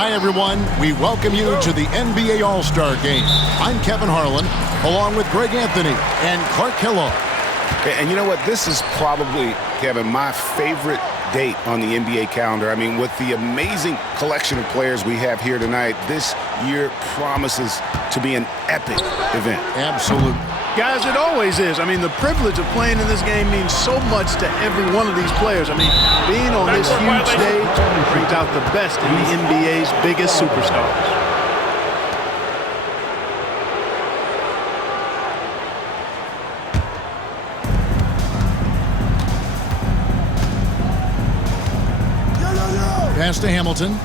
Hi, everyone. We welcome you to the NBA All-Star Game. I'm Kevin Harlan, along with Greg Anthony and Clark Kellogg. And you know what? This is probably, Kevin, my favorite date on the NBA calendar. I mean, with the amazing collection of players we have here tonight, this year promises to be an epic event. Absolutely. Guys, it always is. I mean, the privilege of playing in this game means so much to every one of these players. I mean, being on this huge stage brings out the best in the NBA's biggest superstars. Pass to Hamilton.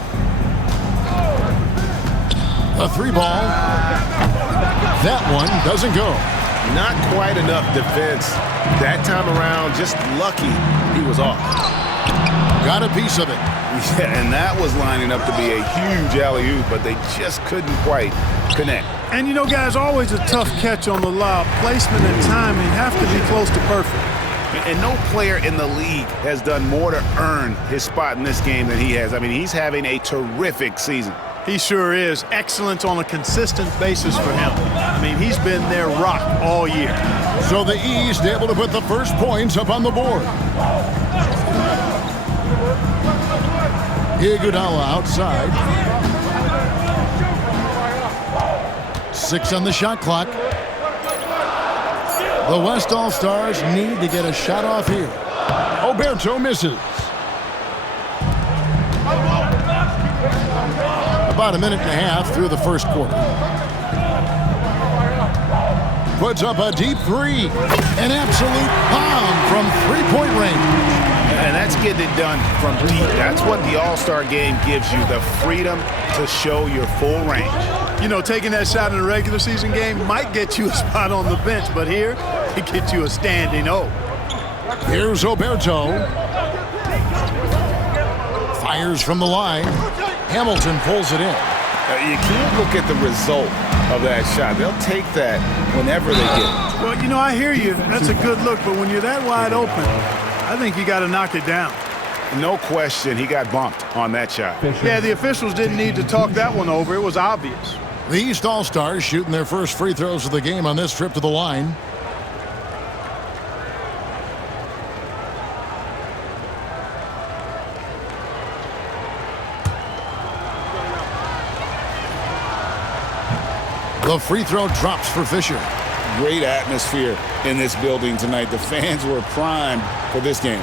A three ball. That one doesn't go. Not quite enough defense. That time around, just lucky he was off. Got a piece of it. Yeah, and that was lining up to be a huge alley-oop, but they just couldn't quite connect. And, you know, guys, always a tough catch on the lob. Placement and timing have to be close to perfect. And no player in the league has done more to earn his spot in this game than he has. I mean, he's having a terrific season. He sure is. Excellence on a consistent basis for him. I mean, he's been their rock all year. So the East able to put the first points up on the board. Iguodala outside. 6 on the shot clock. The West All-Stars need to get a shot off here. Oberto misses. About a minute and a half through the first quarter. Puts up a deep three. An absolute bomb from three-point range. And that's getting it done from deep. That's what the All-Star game gives you, the freedom to show your full range. You know, taking that shot in a regular season game might get you a spot on the bench, but here, it gets you a standing O. Here's Oberto. Fires from the line. Hamilton pulls it in. You can't look at the result of that shot. They'll take that whenever they get it. Well, you know, I hear you. That's a good look, but when you're that wide open, I think you got to knock it down. No question, he got bumped on that shot. Yeah, the officials didn't need to talk that one over. It was obvious. The East All-Stars shooting their first free throws of the game on this trip to the line. The free throw drops for Fisher. Great atmosphere in this building tonight. The fans were primed for this game.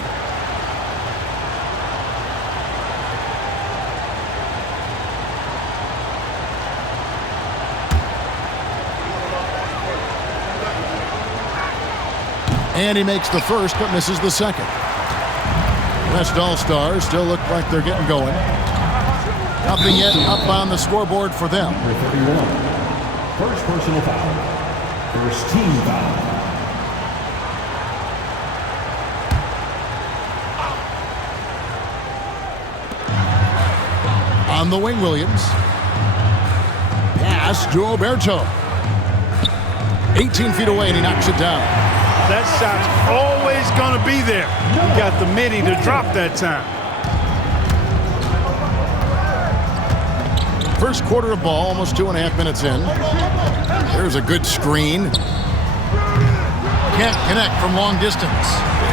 And he makes the first, but misses the second. West All-Stars still look like they're getting going. Nothing yet up on the scoreboard for them. Number 31. First personal foul. First team foul. On the wing, Williams. Pass to Oberto. 18 feet away, and he knocks it down. That shot's always going to be there. You got the midi to drop that time. First quarter of ball, almost 2.5 minutes in. There's a good screen. Can't connect from long distance.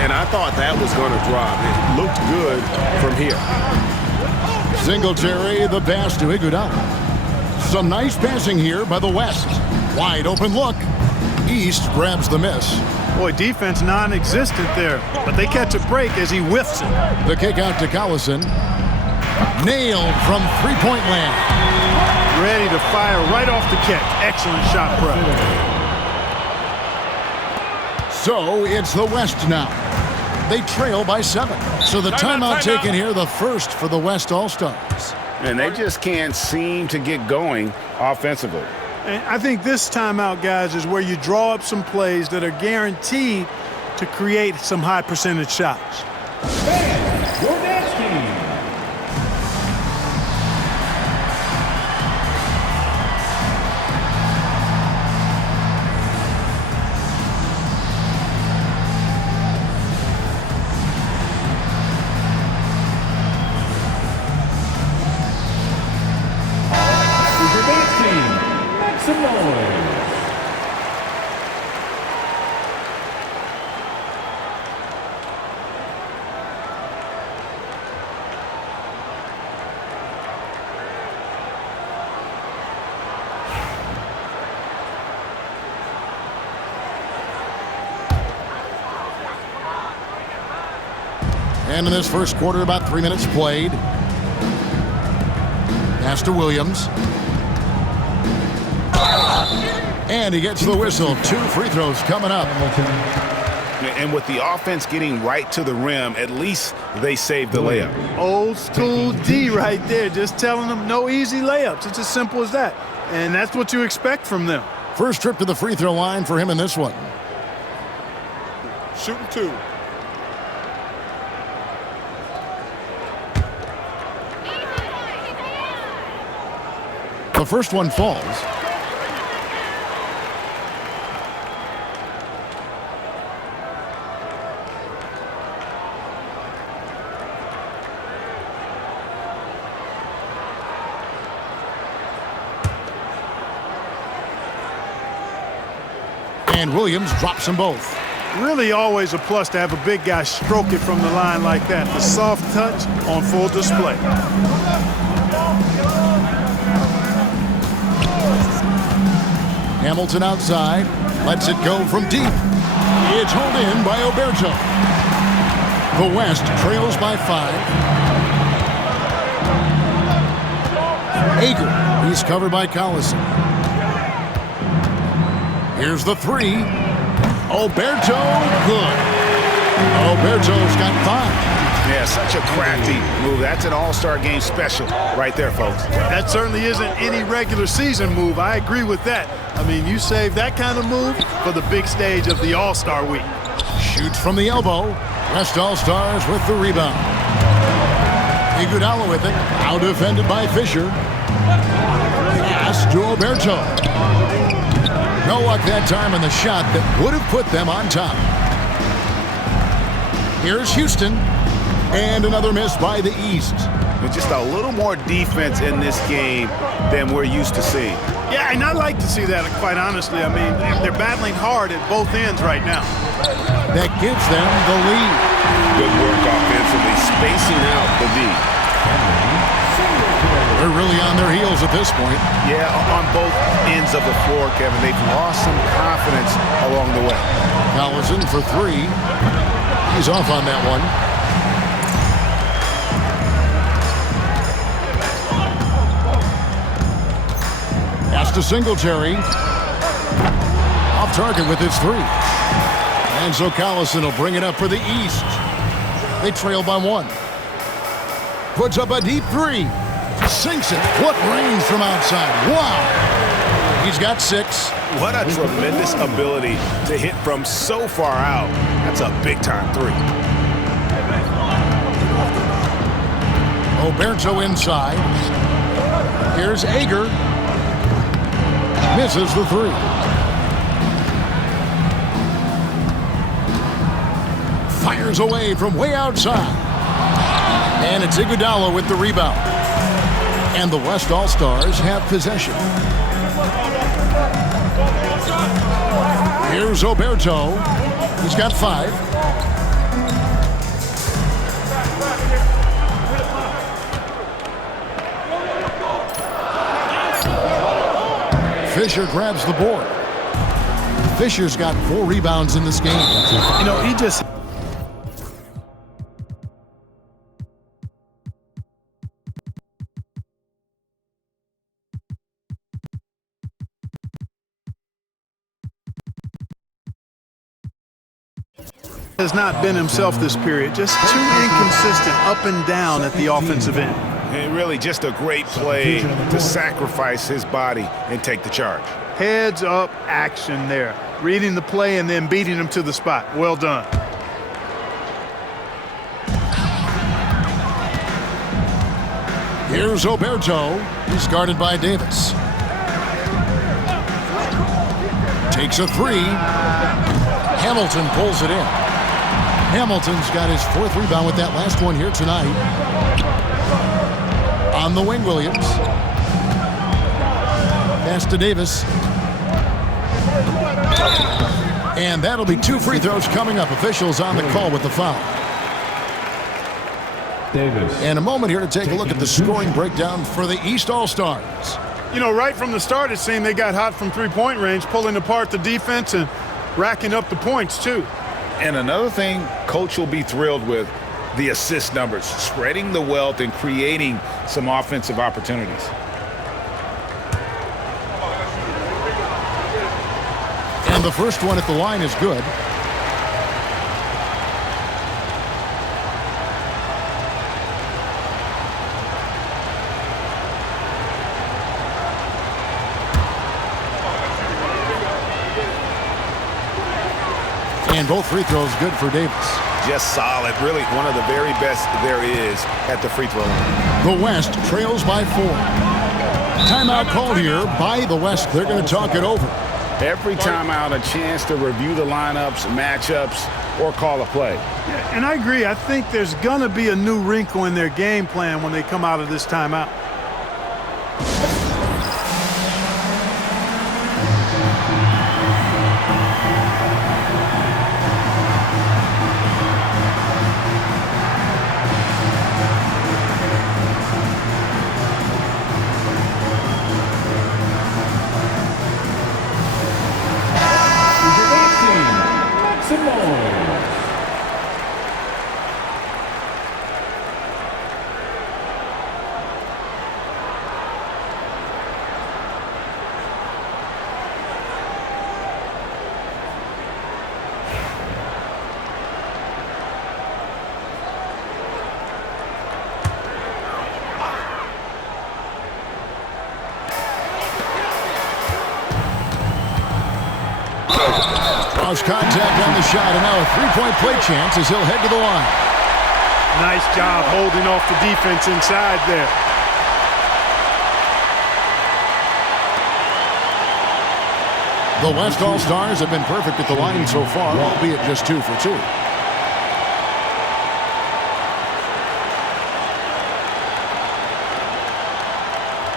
And I thought that was going to drop. It looked good from here. Singletary, the pass to Iguodala. Some nice passing here by the West. Wide open look. East grabs the miss. Boy, defense non-existent there, but they catch a break as he whiffs it. The kick out to Collison. Nailed from three-point land. Ready to fire right off the catch. Excellent shot prep. So it's the West now. They trail by 7. So the timeout taken here, the first for the West All-Stars. And they just can't seem to get going offensively. And I think this timeout, guys, is where you draw up some plays that are guaranteed to create some high percentage shots. Noise. And in this first quarter, about 3 minutes played. Pass to Williams. And he gets the whistle. 2 free throws coming up. And with the offense getting right to the rim, at least they saved the layup. Old school D right there, just telling them no easy layups. It's as simple as that. And that's what you expect from them. First trip to the free throw line for him in this one. Shooting 2. The first one falls. And Williams drops them both. Really always a plus to have a big guy stroke it from the line like that. The soft touch on full display. Hamilton outside, lets it go from deep. It's hauled in by Oberto. The West trails by 5. Ager, he's covered by Collison. Here's the 3. Oberto, good. Oberto's got 5. Yeah, such a crafty move. That's an all-star game special right there, folks. That certainly isn't any regular season move. I agree with that. I mean, you save that kind of move for the big stage of the All-Star Week. Shoots from the elbow. West All-Stars with the rebound. Iguodala with it. Now defended by Fisher. Pass to Oberto. No luck that time on the shot that would have put them on top. Here's Houston. And another miss by the East. But just a little more defense in this game than we're used to seeing. Yeah, and I like to see that, quite honestly. I mean, they're battling hard at both ends right now. That gives them the lead. Good work offensively, spacing out the D. They're really on their heels at this point. Yeah, on both ends of the floor, Kevin. They've lost some confidence along the way. Collison for 3. He's off on that one. Pass to Singletary. Off target with his 3. And so Collison will bring it up for the East. They trail by 1. Puts up a deep 3. Sinks it. What range from outside. Wow. He's got 6. What a tremendous ability to hit from so far out. That's a big-time 3. Oberto inside. Here's Ager. Misses the 3. Fires away from way outside. And it's Iguodala with the rebound. And the West All-Stars have possession. Here's Oberto. He's got 5. Fisher grabs the board. Fisher's got 4 rebounds in this game. You know, he just... has not been himself this period. Just too inconsistent up and down at the offensive end. And really just a great play to sacrifice his body and take the charge. Heads up action there. Reading the play and then beating him to the spot. Well done. Here's Oberto. He's guarded by Davis. Takes a 3. Hamilton pulls it in. Hamilton's got his 4th rebound with that last one here tonight. On the wing, Williams. Pass to Davis. And that'll be 2 free throws coming up. Officials on the call with the foul. Davis. And a moment here to take a look at the scoring breakdown for the East All-Stars. You know, right from the start, it seemed they got hot from three-point range, pulling apart the defense and racking up the points, too. And another thing Coach will be thrilled with, the assist numbers, spreading the wealth and creating some offensive opportunities. And the first one at the line is good. And both free throws good for Davis. Just solid. Really one of the very best there is at the free throw line. The West trails by 4. Timeout called here by the West. They're going to talk it over. Every timeout, a chance to review the lineups, matchups, or call a play. Yeah, and I agree. I think there's going to be a new wrinkle in their game plan when they come out of this timeout. Draws contact on the shot, and now a three-point play chance as he'll head to the line. Nice job holding off the defense inside there. The West All-Stars have been perfect at the line so far, albeit just 2 for 2.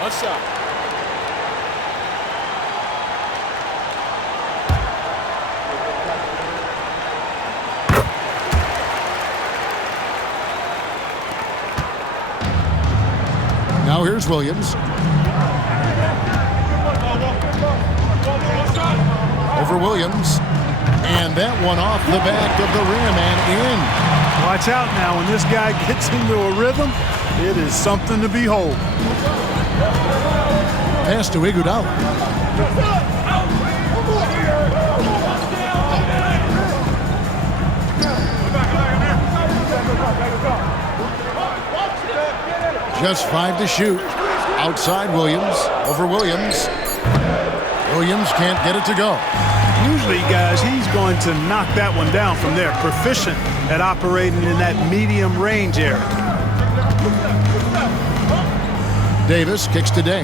What's up? Now here's Williams. Over Williams. And that one off the back of the rim and in. Watch out now. When this guy gets into a rhythm, it is something to behold. Pass to Iguodala. Just 5 to shoot. Outside Williams. Over Williams. Williams can't get it to go. Usually, guys, he's going to knock that one down from there. Proficient at operating in that medium range area. Davis kicks to Day.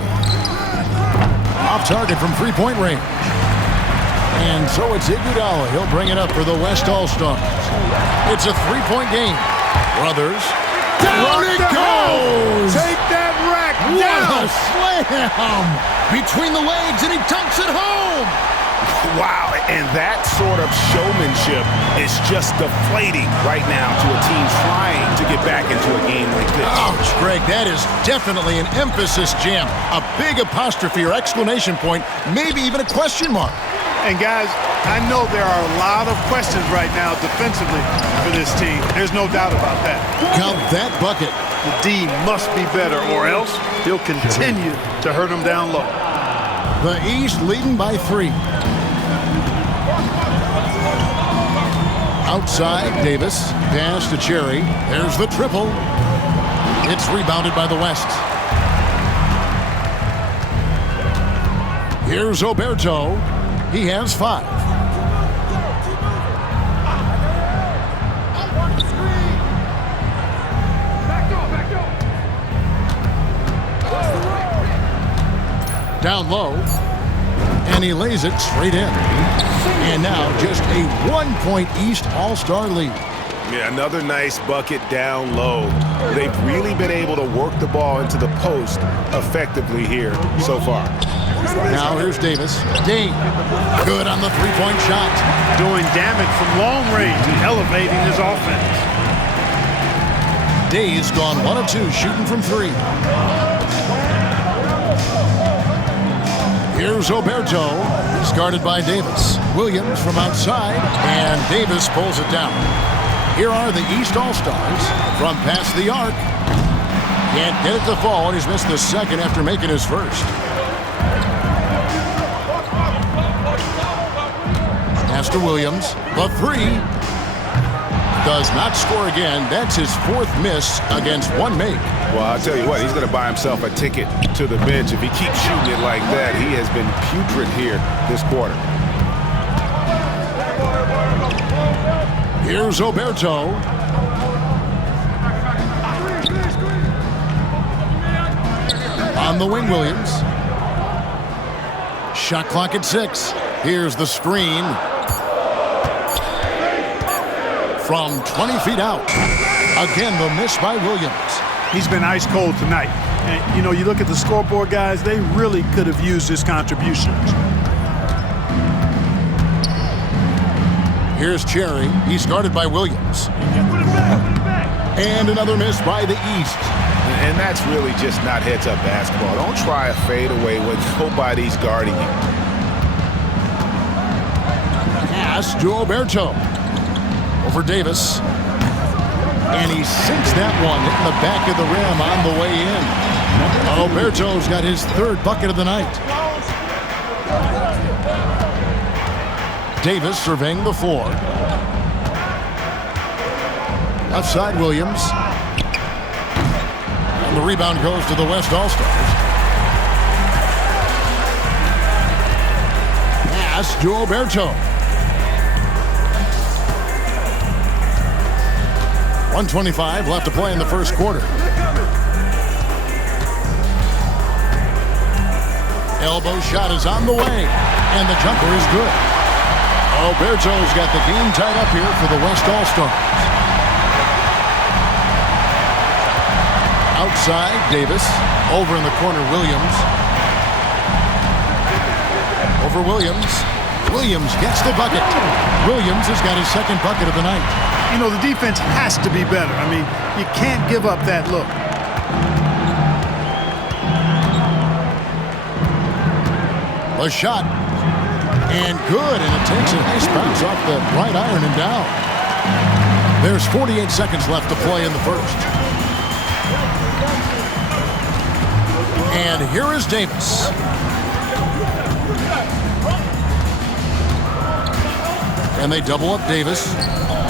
Off target from three-point range. And so it's Iguodala. He'll bring it up for the West All-Stars. It's a three-point game. Brothers. Down it goes! Take that rack What down! a slam! Between the legs, and he dunks it home! Wow, and that sort of showmanship is just deflating right now to a team trying to get back into a game like this. Ouch, Greg, that is definitely an emphasis jam. A big apostrophe or exclamation point, maybe even a question mark. And guys, I know there are a lot of questions right now defensively for this team. There's no doubt about that. Count that bucket. The D must be better, or else he'll continue to hurt them down low. The East leading by 3. Outside, Davis. Pass to Cherry. There's the triple. It's rebounded by the West. Here's Oberto. He has 5. Down low. And he lays it straight in. And now just a 1-point East All-Star lead. Yeah, another nice bucket down low. They've really been able to work the ball into the post effectively here so far. Now here's Davis. Dane, good on the three-point shot. Doing damage from long range and elevating his offense. Day's gone 1 of 2 shooting from 3. Here's Oberto. He's guarded by Davis. Williams from outside, and Davis pulls it down. Here are the East All-Stars from past the arc. Can't get it to fall, and he's missed the second after making his first. Pass to Williams. The 3. Does not score again. That's his 4th miss against 1 make. Well, I'll tell you what, he's going to buy himself a ticket to the bench. If he keeps shooting it like that, he has been putrid here this quarter. Here's Oberto. On the wing, Williams. Shot clock at 6. Here's the screen. From 20 feet out. Again, the miss by Williams. He's been ice cold tonight. And, you know, you look at the scoreboard, guys, they really could have used his contributions. Here's Cherry. He's guarded by Williams. And another miss by the East. And that's really just not heads-up basketball. Don't try a fadeaway when nobody's guarding you. Pass to Oberto. Over Davis. And he sinks that one, hitting the back of the rim on the way in. Oberto's got his 3rd bucket of the night. Davis surveying the floor. Outside Williams. And the rebound goes to the West All-Stars. Pass to Oberto. 1:25 left to play in the first quarter. Elbow shot is on the way, and the jumper is good. Oberto's got the game tied up here for the West All-Stars. Outside, Davis. Over in the corner, Williams. Over Williams. Williams gets the bucket. Williams has got his 2nd bucket of the night. You know, the defense has to be better. I mean, you can't give up that look. A shot. And good, and it takes a nice bounce off the right iron and down. There's 48 seconds left to play in the first. And here is Davis. And they double up Davis.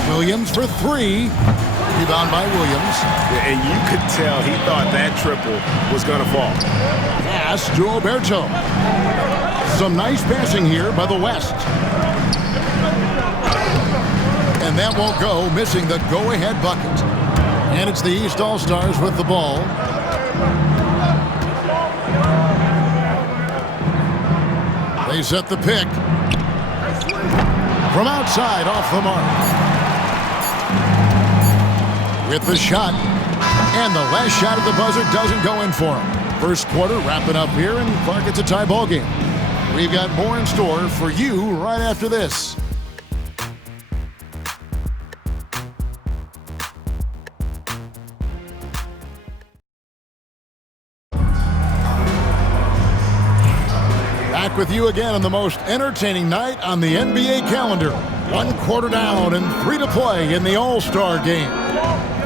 Williams for 3. Rebound by Williams. And you could tell he thought that triple was going to fall. Pass to Oberto. Some nice passing here by the West. And that won't go, missing the go-ahead bucket. And it's the East All-Stars with the ball. They set the pick. From outside, off the mark. With the shot. And the last shot at the buzzer doesn't go in for him. First quarter wrapping up here, and Clark, it's a tie ball game. We've got more in store for you right after this. Back with you again on the most entertaining night on the NBA calendar. 1 quarter down and 3 to play in the All-Star game.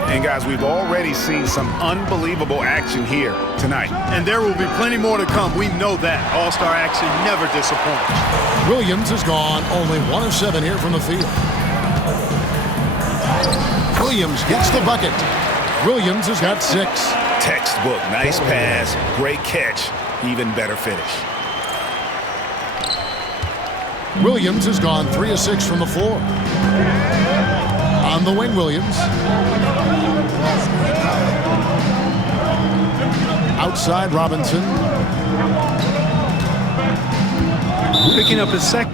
And guys, we've already seen some unbelievable action here tonight. And there will be plenty more to come. We know that. All-Star action never disappoints. Williams has gone only 1 of 7 here from the field. Williams gets the bucket. Williams has got 6. Textbook, nice pass, great catch, even better finish. Williams has gone 3 of 6 from the floor. On the wing, Williams. Outside, Robinson. Picking up his second.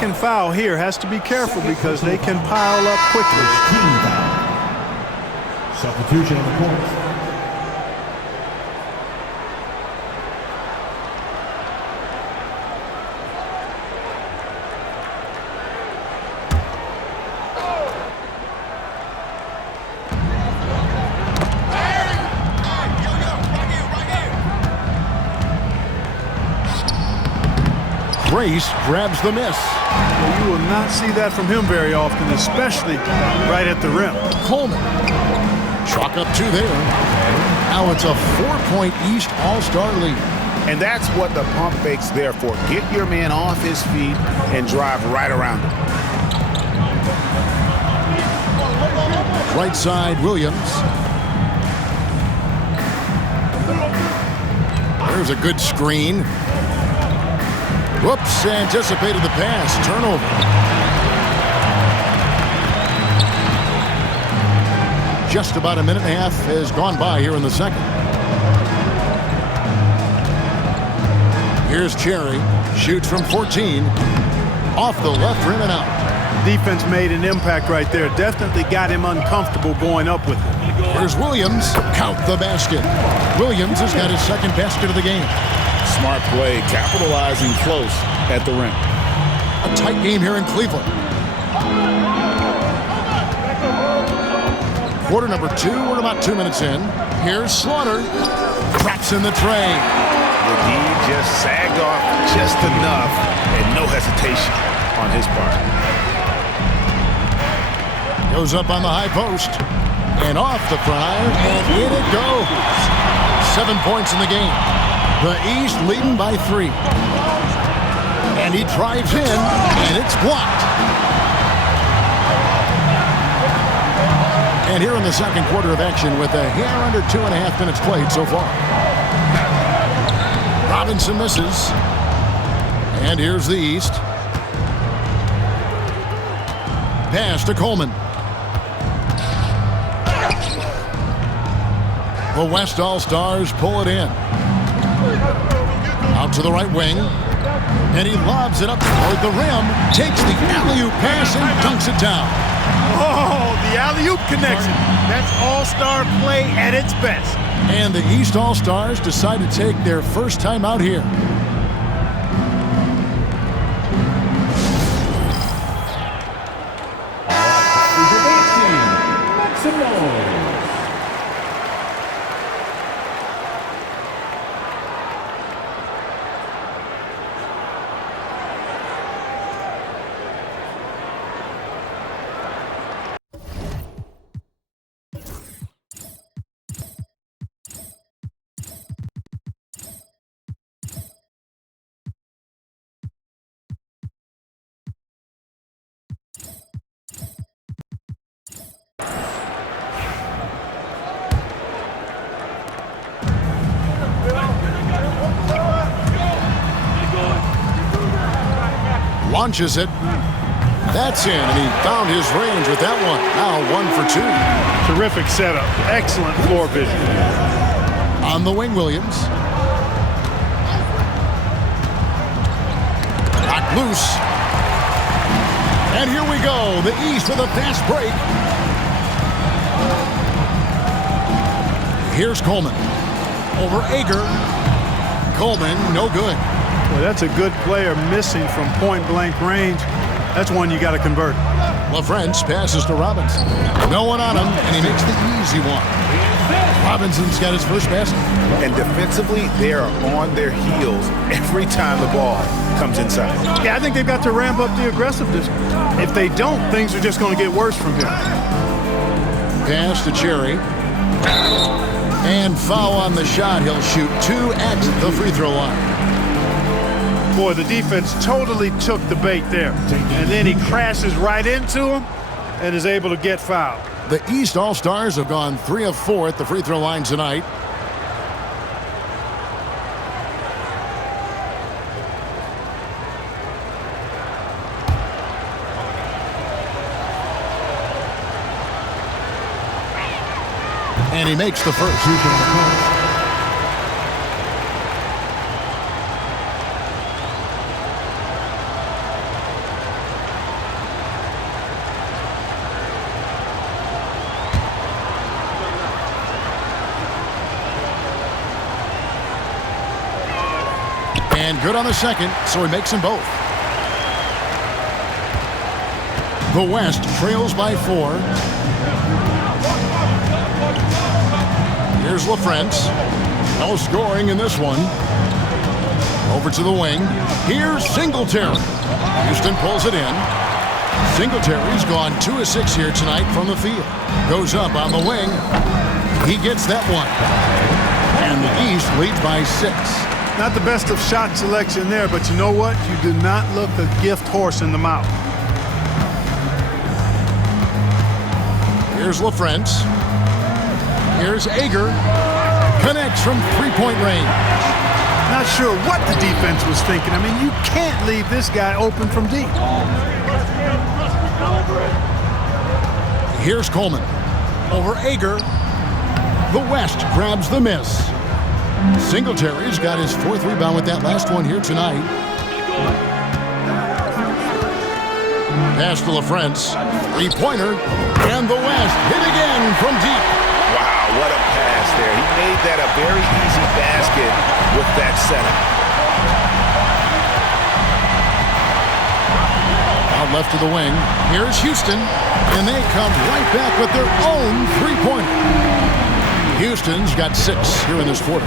second foul here. Has to be careful because they can pile up quickly. Team foul. Substitution on the court. Grace grabs the miss. Well, you will not see that from him very often, especially right at the rim. Coleman. Chalk up 2 there. Now it's a 4-point East All-Star lead. And that's what the pump fake's there for. Get your man off his feet and drive right around him. Right side, Williams. There's a good screen. Whoops, anticipated the pass. Turnover. Just about a minute and a half has gone by here in the second. Here's Cherry. Shoots from 14. Off the left rim and out. Defense made an impact right there. Definitely got him uncomfortable going up with it. Here's Williams. Count the basket. Williams has got his second basket of the game. Smart play, capitalizing close at the rim. A tight game here in Cleveland. Quarter number 2, we're about 2 minutes in. Here's Slaughter. Drops in the tray. The D just sagged off just enough and no hesitation on his part. Goes up on the high post. And off the prime, and in it goes. 7 points in the game. The East leading by 3. And he drives in, and it's blocked. And here in the second quarter of action with a hair under 2.5 minutes played so far. Robinson misses. And here's the East. Pass to Coleman. The West All-Stars pull it in. Out to the right wing. And he lobs it up toward the rim. Takes the alley-oop pass and dunks it down. Oh, the alley-oop connection. That's all-star play at its best. And the East All-Stars decide to take their first time out here. Launches it. That's in, and he found his range with that one. Now 1 for 2. Terrific setup. Excellent floor vision. On the wing, Williams. Knocked loose. And here we go. The East with a fast break. Here's Coleman. Over Ager. Coleman, no good. Well, that's a good player missing from point-blank range. That's one you got to convert. LaFrentz passes to Robinson. No one on him, and he makes the easy one. Robinson's got his first basket. And defensively, they are on their heels every time the ball comes inside. Yeah, I think they've got to ramp up the aggressiveness. If they don't, things are just going to get worse from here. Pass to Cherry. And foul on the shot. He'll shoot 2 at the free throw line. Boy, the defense totally took the bait there. And then he crashes right into him and is able to get fouled. The East All-Stars have gone 3 of 4 at the free throw line tonight. And he makes the first. And good on the second, so he makes them both. The West trails by 4. Here's LaFrentz. No scoring in this one. Over to the wing. Here's Singletary. Houston pulls it in. Singletary's gone 2 of 6 here tonight from the field. Goes up on the wing. He gets that one. And the East leads by 6. Not the best of shot selection there, but you know what? You do not look a gift horse in the mouth. Here's LaFrentz. Here's Ager. Connects from three-point range. Not sure what the defense was thinking. I mean, you can't leave this guy open from deep. Here's Coleman. Over Ager. The West grabs the miss. Singletary's got his 4th rebound with that last one here tonight. Pass to LaFrentz. Three-pointer. And the West hit again from deep. Wow, what a pass there. He made that a very easy basket with that setup. Out left to the wing. Here's Houston. And they come right back with their own three-pointer. Houston's got 6 here in this quarter.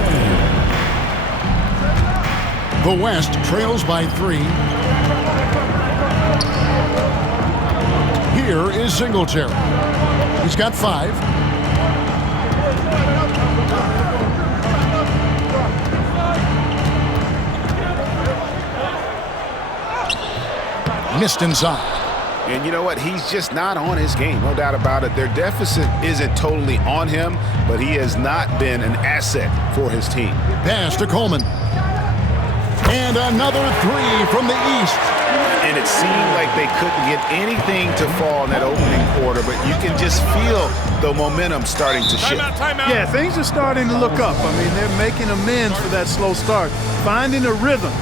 The West trails by 3. Here is Singletary. He's got 5. Missed inside. And you know what? He's just not on his game, no doubt about it. Their deficit isn't totally on him, but he has not been an asset for his team. Pass to Coleman. And another 3 from the East. And it seemed like they couldn't get anything to fall in that opening quarter, but you can just feel the momentum starting to shift. Timeout. Yeah, things are starting to look up. I mean, they're making amends for that slow start, finding a rhythm.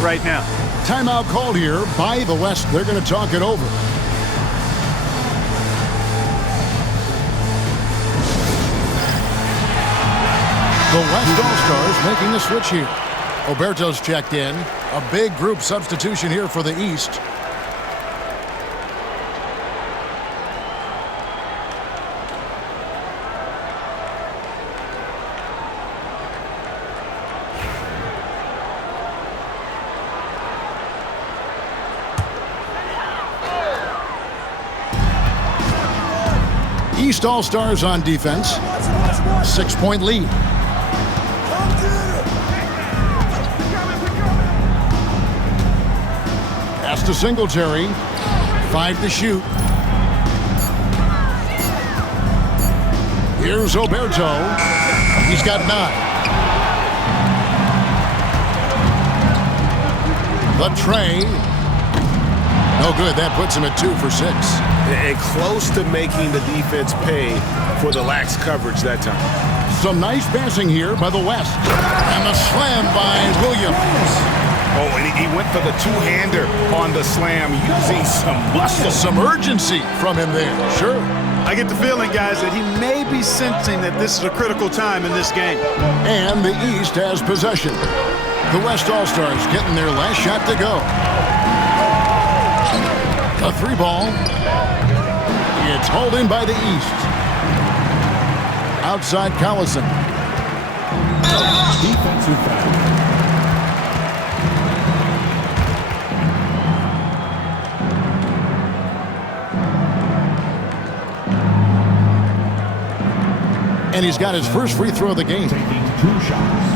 Right now. Timeout called here by the West. They're going to talk it over. The West All-Stars making the switch here. Oberto's checked in. A big group substitution here for the East. East All-Stars on defense. 6-point lead. Pass to Singletary. 5 to shoot. Here's Oberto. He's got 9. The tray. No good. That puts him at 2 for 6. And close to making the defense pay for the lax coverage that time. Some nice passing here by the West. And the slam by Williams. Oh, and he went for the two-hander on the slam, using some muscle. Some urgency from him there. Sure. I get the feeling, guys, that he may be sensing that this is a critical time in this game. And the East has possession. The West All-Stars getting their last shot to go. A 3-ball. It's hauled in by the East. Outside Collison. Defensive foul. And he's got his first free throw of the game. Taking 2 shots.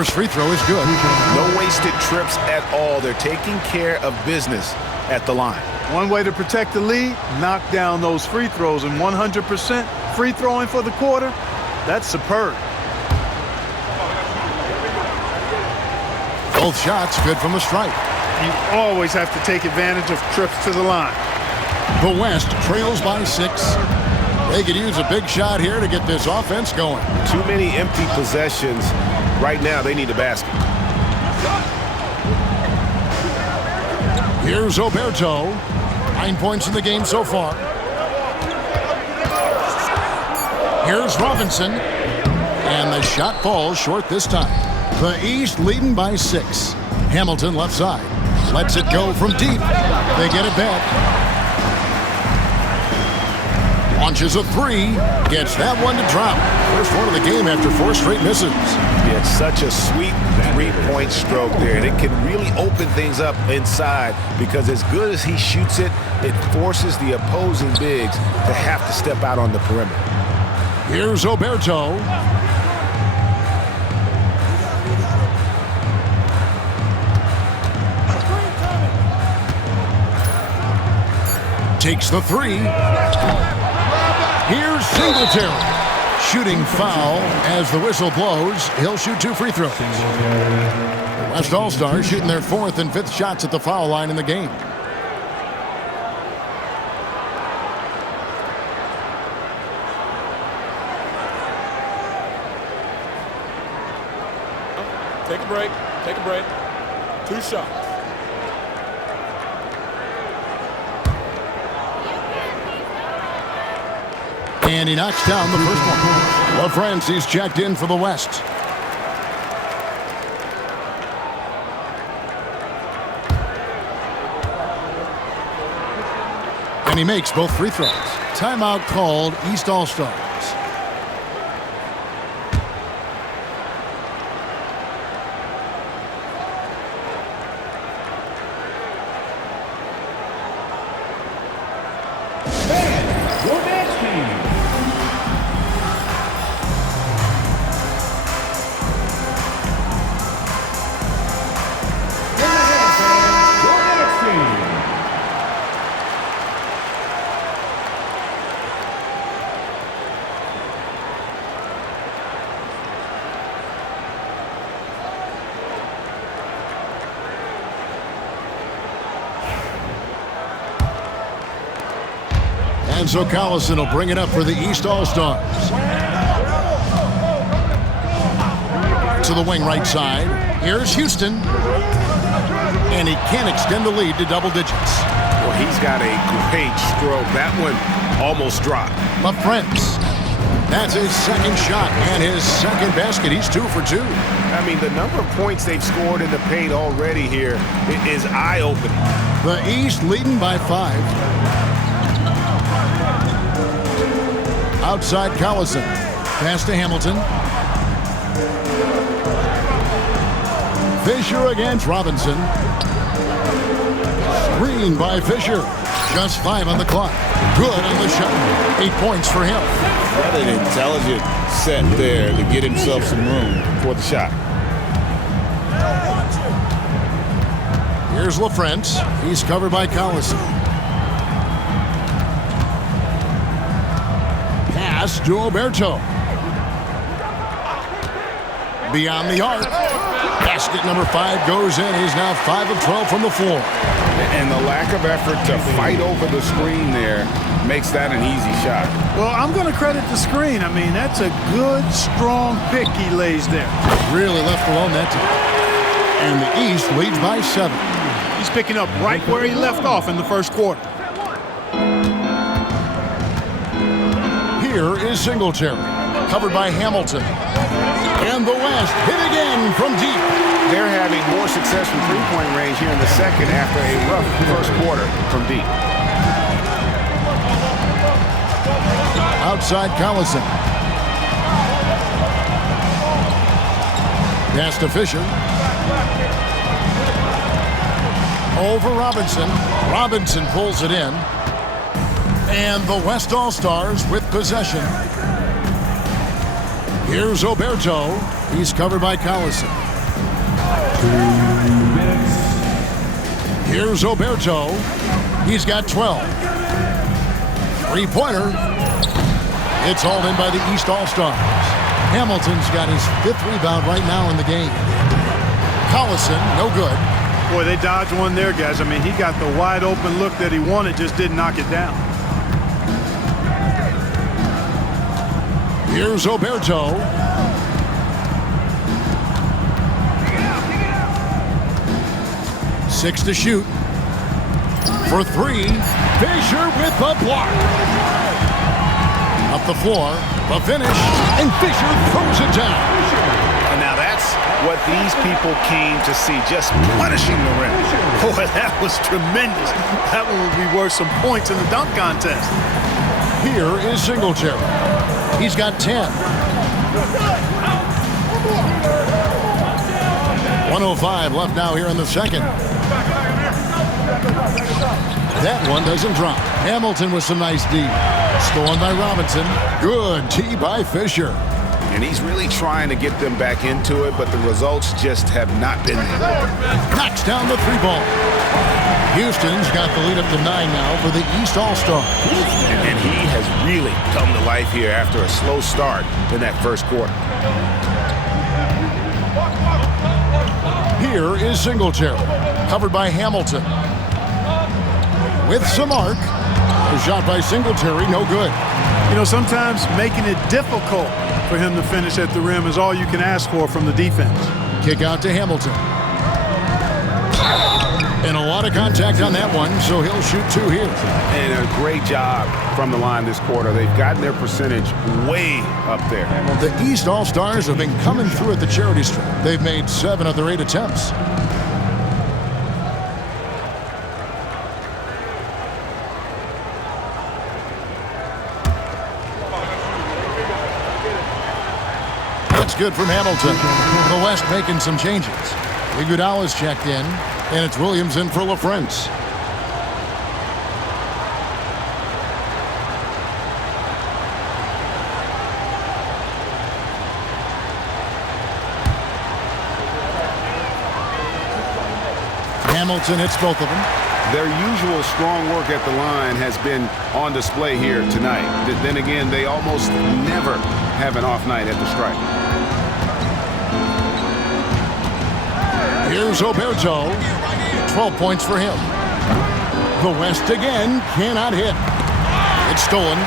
First free throw is good. No wasted trips at all. They're taking care of business at the line. One way to protect the lead, knock down those free throws, and 100% free throwing for the quarter, that's superb. Both shots good from the stripe. You always have to take advantage of trips to the line. The West trails by 6. They could use a big shot here to get this offense going. Too many empty possessions. Right now, they need a basket. Here's Oberto. 9 points in the game so far. Here's Robinson. And the shot falls short this time. The East leading by 6. Hamilton left side. Lets it go from deep. They get it back. Launches a 3. Gets that one to drop. First one of the game after 4 straight misses. Yeah, it's such a sweet three-point stroke there. And it can really open things up inside because as good as he shoots it, it forces the opposing bigs to have to step out on the perimeter. Here's Oberto. Takes the 3. Here's Singletary. Shooting foul as the whistle blows. He'll shoot 2 free throws. The West All-Stars shooting their 4th and 5th shots at the foul line in the game. Take a break. Take a break. 2 shots. And he knocks down the first one. LaFrancis checked in for the West. And he makes both free throws. Timeout called, East All-Stars. And so Collison will bring it up for the East All-Stars. To the wing right side. Here's Houston. And he can't extend the lead to double digits. Well, he's got a great stroke. That one almost dropped. LaFrentz. That's his second shot and his second basket. He's 2 for 2. I mean, the number of points they've scored in the paint already here is eye-opening. The East leading by 5. Outside Collison. Pass to Hamilton. Fisher against Robinson. Screen by Fisher. Just 5 on the clock. Good on the shot. 8 points for him. What an intelligent set there to get himself some room for the shot. Here's LaFrentz. He's covered by Collison. Pass to Oberto. Beyond the arc. Basket number 5 goes in. He's now 5 of 12 from the floor. And the lack of effort to fight over the screen there makes that an easy shot. Well, I'm going to credit the screen. I mean, that's a good, strong pick he lays there. Really left alone that time. And the East leads by 7. He's picking up right where he left off in the first quarter. Here is Singletary, covered by Hamilton. And the West hit again from deep. They're having more success from three-point range here in the second after a rough first quarter from deep. Outside Collison. Pass to Fisher. Over Robinson. Robinson pulls it in. And the West All-Stars with possession. Here's Oberto. He's covered by Collison. 2 minutes. Here's Oberto. He's got 12. Three-pointer. It's hauled in by the East All-Stars. Hamilton's got his 5th rebound right now in the game. Collison, no good. Boy, they dodged one there, guys. I mean, he got the wide open look that he wanted, just didn't knock it down. Here's Oberto. Six to shoot. For 3, Fisher with the block. Up the floor, the finish, and Fisher throws it down. And now that's what these people came to see, just punishing the rim. Boy, that was tremendous. That one would be worth some points in the dunk contest. Here is Singletary. He's got 10. 1:05 left now here in the second. That one doesn't drop. Hamilton with some nice D. Stolen by Robinson. Good T by Fisher. And he's really trying to get them back into it, but the results just have not been there. Knocks down the 3 ball. Houston's got the lead up to 9 now for the East All-Stars. And he has really come to life here after a slow start in that first quarter. Here is Singletary. Covered by Hamilton. With some arc. A shot by Singletary, no good. You know, sometimes making it difficult for him to finish at the rim is all you can ask for from the defense. Kick out to Hamilton. And a lot of contact on that one, so he'll shoot 2 here. And a great job from the line this quarter. They've gotten their percentage way up there. The East All-Stars have been coming through at the charity stripe. They've made 7 of their 8 attempts. That's good from Hamilton. The West making some changes. Iguodala's checked in, and it's Williams in for LaFrentz. Hamilton hits both of them. Their usual strong work at the line has been on display here tonight. Then again, they almost never have an off night at the stripe. Here's Oberto. 12 points for him. The West again cannot hit. It's stolen.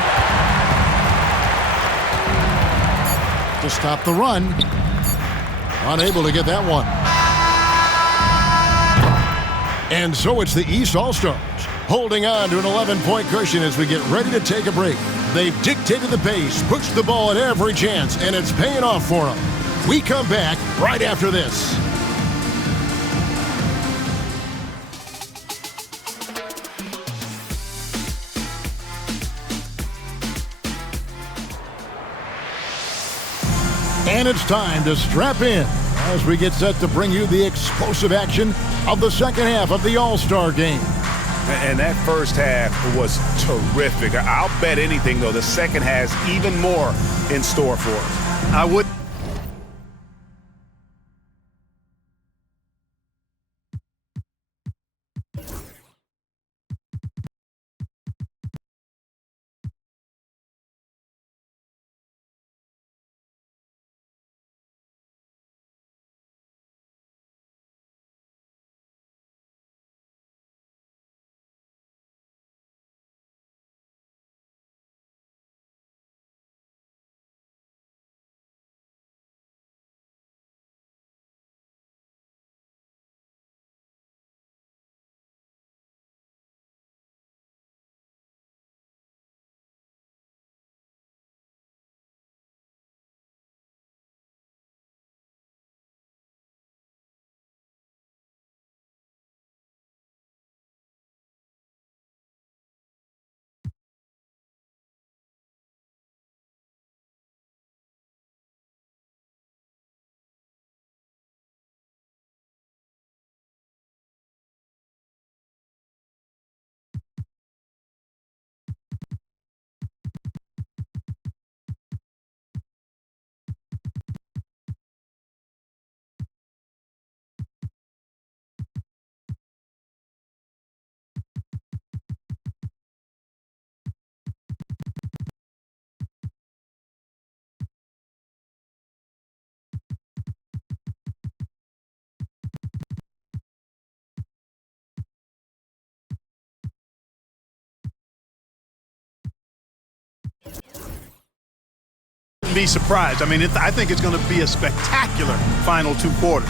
To stop the run. Unable to get that one. And so it's the East All-Stars holding on to an 11-point cushion as we get ready to take a break. They've dictated the pace, pushed the ball at every chance, and it's paying off for them. We come back right after this. And it's time to strap in as we get set to bring you the explosive action of the second half of the All-Star game. And that first half was terrific. I'll bet anything, though, the second has even more in store for us. I would wouldn't be surprised. I mean, I think it's going to be a spectacular final 2 quarters.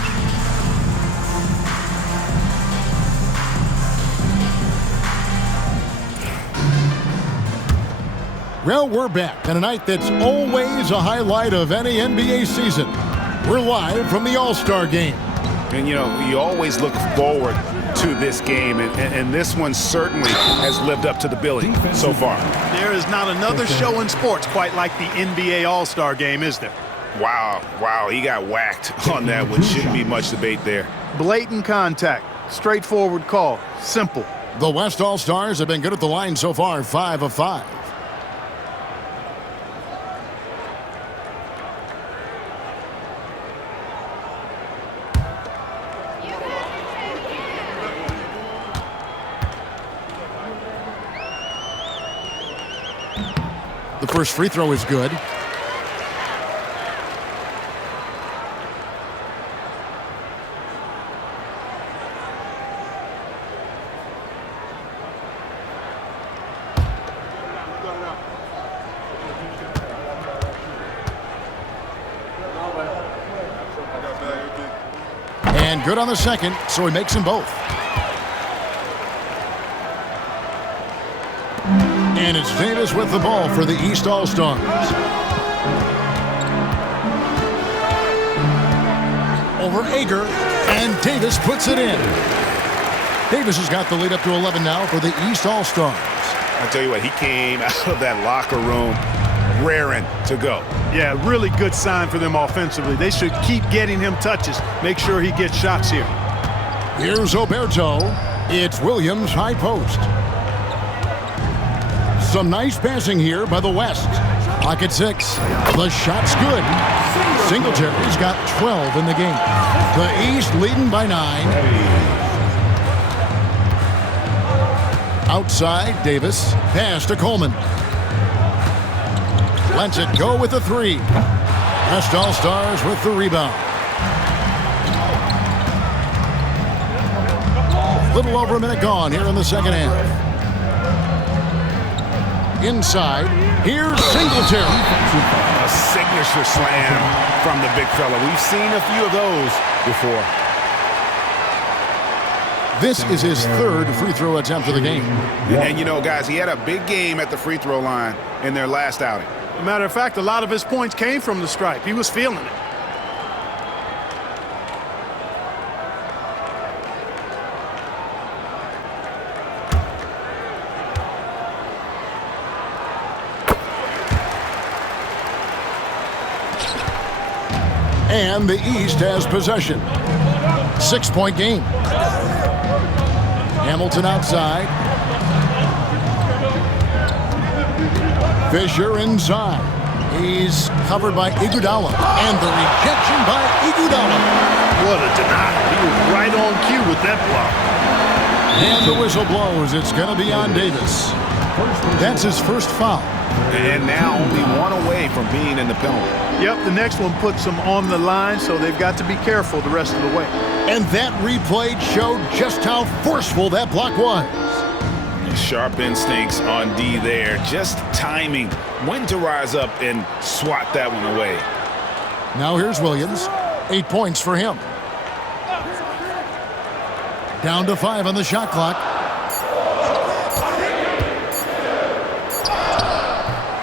Well, we're back on a night that's always a highlight of any NBA season. We're live from the All-Star Game. And, you know, you always look forward to this game, and this one certainly has lived up to the billing so far. There is not another show in sports quite like the NBA All-Star Game, is there? Wow, he got whacked on that one. Shouldn't be much debate there. Blatant contact, straightforward call, simple. The West All-Stars have been good at the line so far, 5 of 5. The first free throw is good. And good on the second, so he makes them both. And it's Davis with the ball for the East All-Stars. Over Ager, and Davis puts it in. Davis has got the lead up to 11 now for the East All-Stars. I tell you what, he came out of that locker room raring to go. Yeah, really good sign for them offensively. They should keep getting him touches. Make sure he gets shots here. Here's Oberto. It's Williams high post. Some nice passing here by the West. Pocket 6. The shot's good. Singletary's got 12 in the game. The East leading by 9. Outside, Davis. Pass to Coleman. Lets it go with the 3. West All-Stars with the rebound. Little over a minute gone here in the second half. Inside, here's Singletary. A signature slam from the big fella. We've seen a few of those before. This is his 3rd free throw attempt of the game. And you know, guys, he had a big game at the free throw line in their last outing. As a matter of fact, a lot of his points came from the stripe. He was feeling it. And the East has possession. 6-point game. Hamilton outside. Fisher inside. He's covered by Iguodala. And the rejection by Iguodala. What a denial. He was right on cue with that block. And the whistle blows. It's going to be on Davis. That's his first foul. And now only one away from being in the penalty. Yep, the next one puts them on the line, so they've got to be careful the rest of the way. And that replay showed just how forceful that block was. Sharp instincts on D there. Just timing when to rise up and swat that one away. Now here's Williams. 8 points for him. Down to 5 on the shot clock.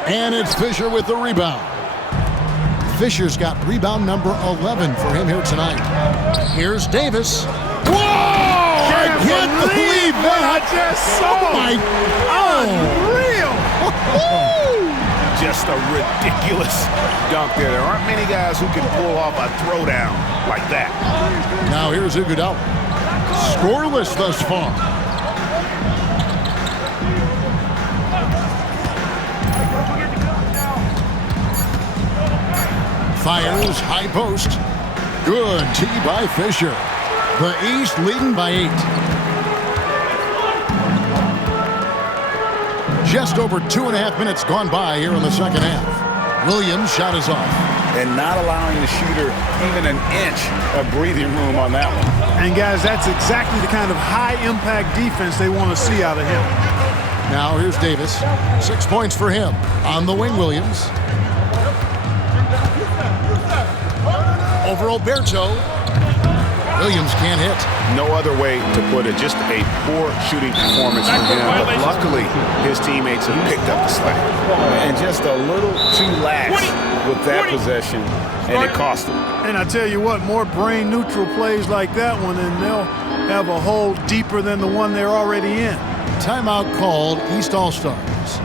And it's Fisher with the rebound. Fisher's got rebound number 11 for him here tonight. Here's Davis. Whoa! I can't believe that! I just saw. Oh my Unreal! Just a ridiculous dunk there. There aren't many guys who can pull off a throwdown like that. Now here's Iguodala. Scoreless thus far. Fires high post. Good tee by Fisher. The East leading by 8. Just over 2.5 minutes gone by here in the second half. Williams' shot is off. And not allowing the shooter even an inch of breathing room on that one. And guys, that's exactly the kind of high-impact defense they want to see out of him. Now here's Davis. 6 points for him. On the wing, Williams. Over Oberto. Williams can't hit. No other way to put it. Just a poor shooting performance for him. But luckily, his teammates have picked up the slack. And just a little too lax with that possession, and it cost him. And I tell you what, more brain-neutral plays like that one, and they'll have a hole deeper than the one they're already in. Timeout called, East All-Stars.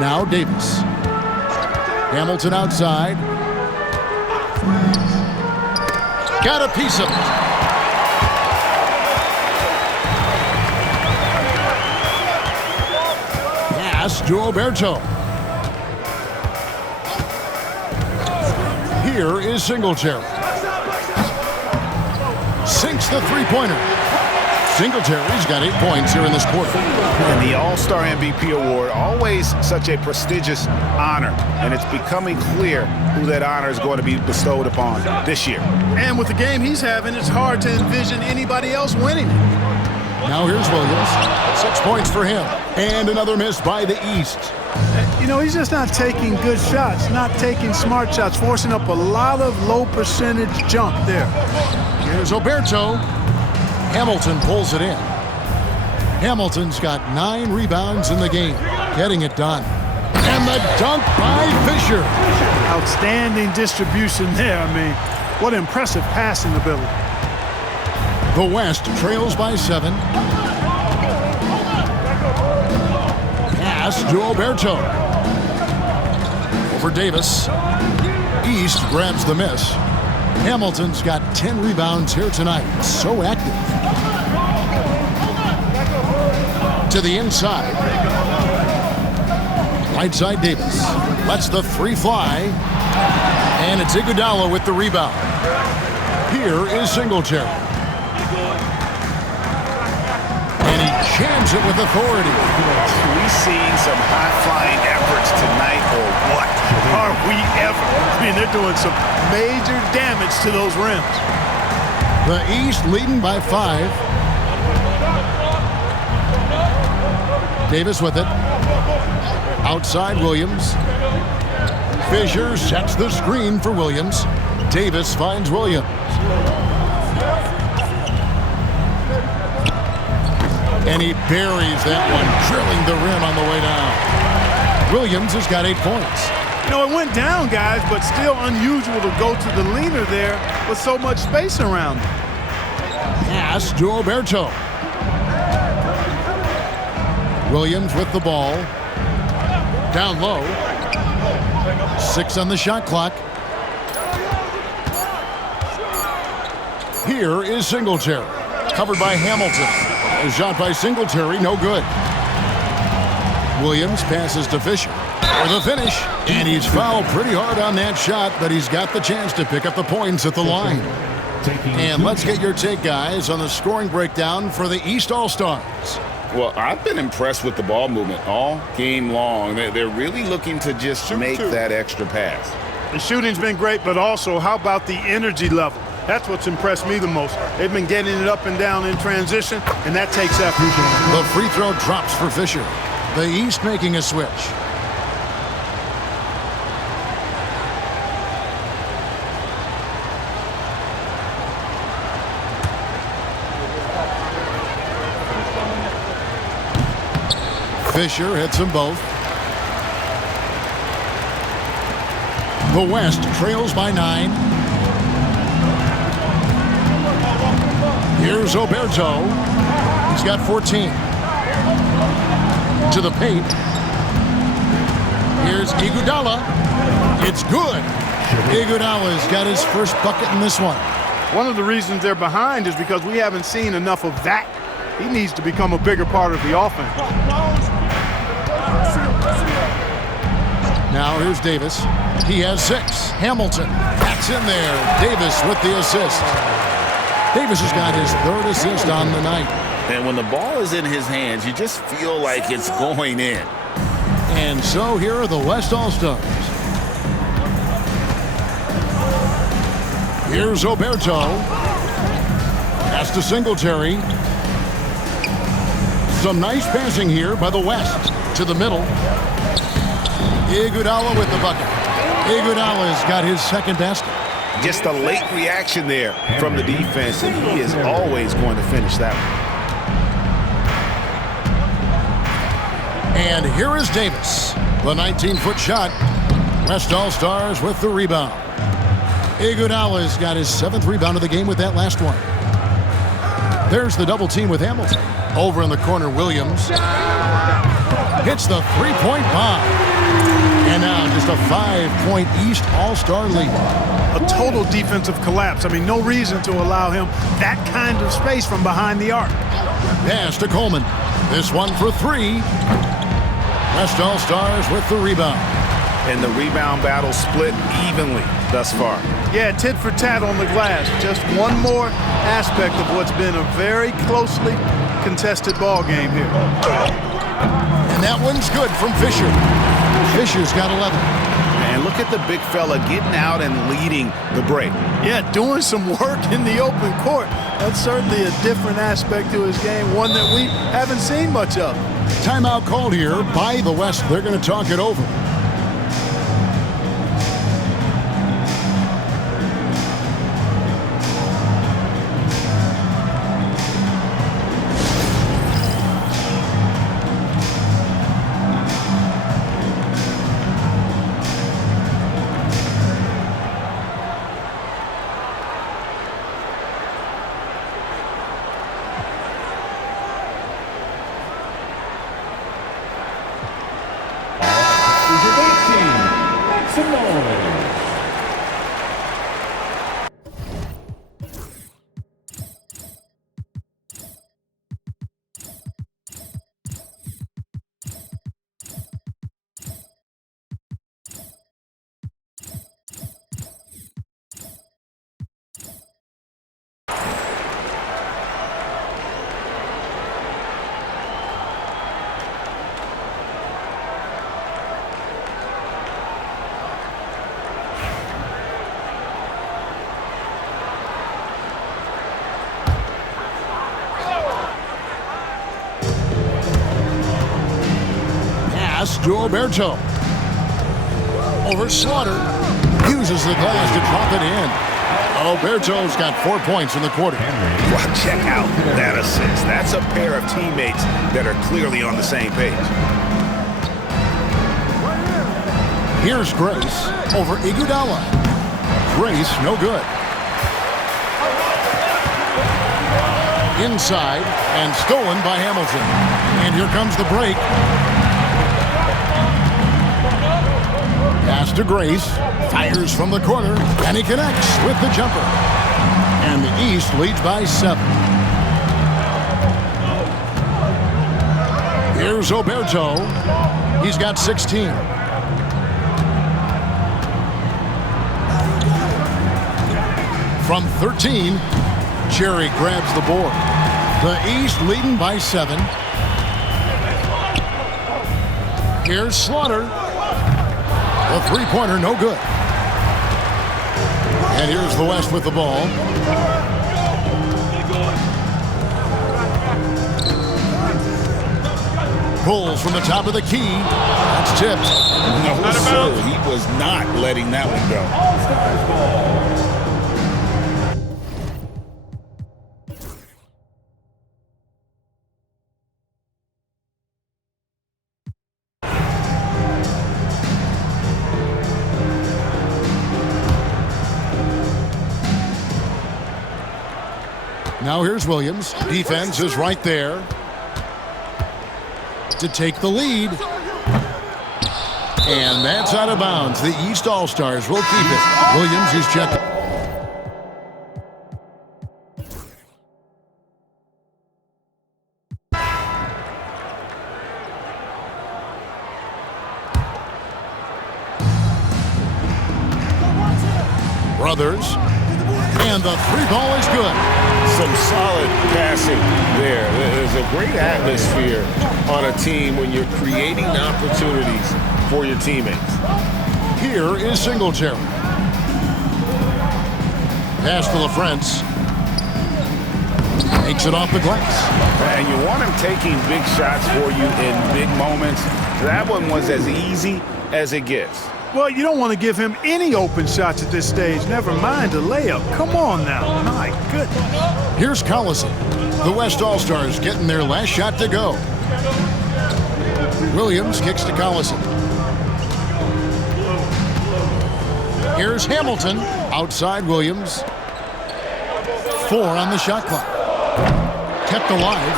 Now Davis. Hamilton outside. Got a piece of it. Pass to Oberto. Here is Singletary. Sinks the three-pointer. Singletary's got 8 points here in this quarter. And the All-Star MVP award, always such a prestigious honor, and it's becoming clear who that honor is going to be bestowed upon this year. And with the game he's having, it's hard to envision anybody else winning it. Now here's Williams. 6 points for him. And another miss by the East. You know, he's just not taking good shots, not taking smart shots, forcing up a lot of low percentage jump there. Here's Oberto. Hamilton pulls it in. Hamilton's got 9 rebounds in the game, getting it done. And the dunk by Fisher. Outstanding distribution there. I mean, what impressive passing ability. The West trails by 7. Pass to Oberto. Over Davis. East grabs the miss. Hamilton's got 10 rebounds here tonight. So active. To the inside. Right side Davis. Lets the three fly. And it's Iguodala with the rebound. Here is Singletary. And he jams it with authority. We see some high-flying efforts tonight, or what? Are we ever? I mean, they're doing some major damage to those rims. The East leading by 5. Davis with it. Outside Williams. Fisher sets the screen for Williams. Davis finds Williams. And he buries that one, drilling the rim on the way down. Williams has got 8 points. You know, it went down, guys, but still unusual to go to the leaner there with so much space around him. Pass to Oberto. Williams with the ball. Down low. 6 on the shot clock. Here is Singletary. Covered by Hamilton. A shot by Singletary, no good. Williams passes to Fisher for the finish. And he's fouled pretty hard on that shot, but he's got the chance to pick up the points at the line. And let's get your take, guys, on the scoring breakdown for the East All-Stars. Well, I've been impressed with the ball movement all game long. They're really looking to just make that extra pass. The shooting's been great, but also how about the energy level? That's what's impressed me the most. They've been getting it up and down in transition, and that takes effort. The free throw drops for Fisher. The East making a switch. Fisher hits them both. The West trails by 9. Here's Oberto. He's got 14. To the paint. Here's Iguodala. It's good. Iguodala's got his first bucket in this one. One of the reasons they're behind is because we haven't seen enough of that. He needs to become a bigger part of the offense. Now here's Davis. He has 6. Hamilton. That's in there. Davis with the assist. Davis has got his 3rd assist on the night. And when the ball is in his hands, you just feel like it's going in. And so here are the West All-Stars. Here's Oberto. Pass to Singletary. Some nice passing here by the West. To the middle. Iguodala with the bucket. Iguodala's got his 2nd basket. Just a late reaction there from the defense, and he is always going to finish that one. And here is Davis. The 19-foot shot. West All-Stars with the rebound. Iguodala's got his 7th rebound of the game with that last one. There's the double team with Hamilton. Over in the corner, Williams. Hits the 3-point bomb. And now just a 5-point East All-Star lead. A total defensive collapse. I mean, no reason to allow him that kind of space from behind the arc. Pass to Coleman. This one for 3. West All-Stars with the rebound. And the rebound battle split evenly thus far. Yeah, tit for tat on the glass. Just one more aspect of what's been a very closely contested ball game here. And that one's good from Fisher. Fisher's got 11. And look at the big fella getting out and leading the break. Yeah, doing some work in the open court. That's certainly a different aspect to his game, one that we haven't seen much of. Timeout called here by the West. They're going to talk it over. To Oberto. Over Slaughter. Uses the glass to drop it in. Oberto's got 4 points in the quarter. Well, check out that assist. That's a pair of teammates that are clearly on the same page. Here's Grace over Iguodala. Grace, no good. Inside and stolen by Hamilton. And here comes the break. Pass to Grace, fires from the corner, and he connects with the jumper. And the East leads by 7. Here's Oberto. He's got 16. From 13, Cherry grabs the board. The East leading by 7. Here's Slaughter. The 3-pointer, no good. And here's the West with the ball. Pulls from the top of the key. That's tipped. No, sir, he was not letting that one go. Now here's Williams. Defense is right there to take the lead. And that's out of bounds. The East All-Stars will keep it. Williams is checked. Brothers. And the three ball is good. Some solid passing there. There's a great atmosphere on a team when you're creating opportunities for your teammates. Here is Singletary. Pass to LaFrance. Takes it off the glass. And you want him taking big shots for you in big moments. That one was as easy as it gets. Well, you don't want to give him any open shots at this stage. Never mind a layup. Come on now. My goodness. Here's Collison. The West All-Stars getting their last shot to go. Williams kicks to Collison. Here's Hamilton. Outside Williams. 4 on the shot clock. Kept alive.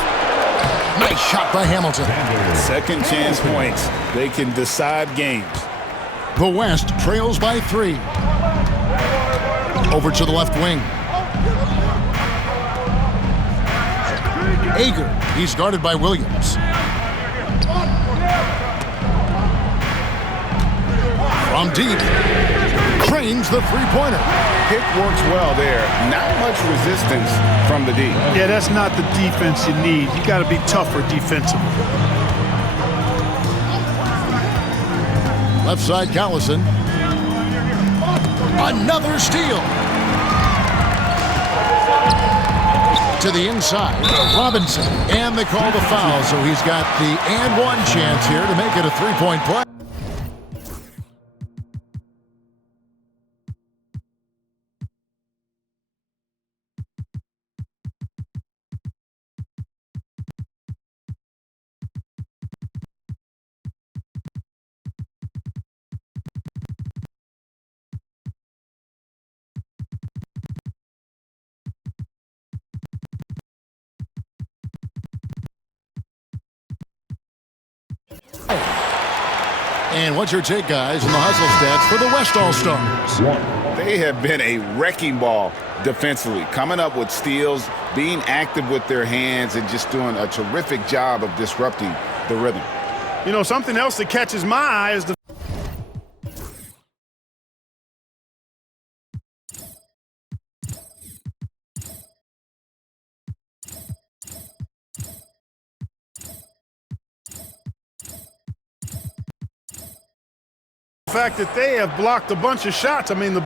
Nice shot by Hamilton. Second chance points. They can decide games. The West trails by 3. Over to the left wing. Ager. He's guarded by Williams. From deep. Trains the three-pointer. Pick works well there. Not much resistance from the D. Yeah, that's not the defense you need. You got to be tougher defensively. Left side, Collison. Another steal. To the inside, Robinson. And they call the foul, so he's got the and one chance here to make it a three-point play. And what's your take, guys, in the hustle stats for the West All-Stars? They have been a wrecking ball defensively, coming up with steals, being active with their hands, and just doing a terrific job of disrupting the rhythm. You know, something else that catches my eye is the fact that they have blocked a bunch of shots. I mean, the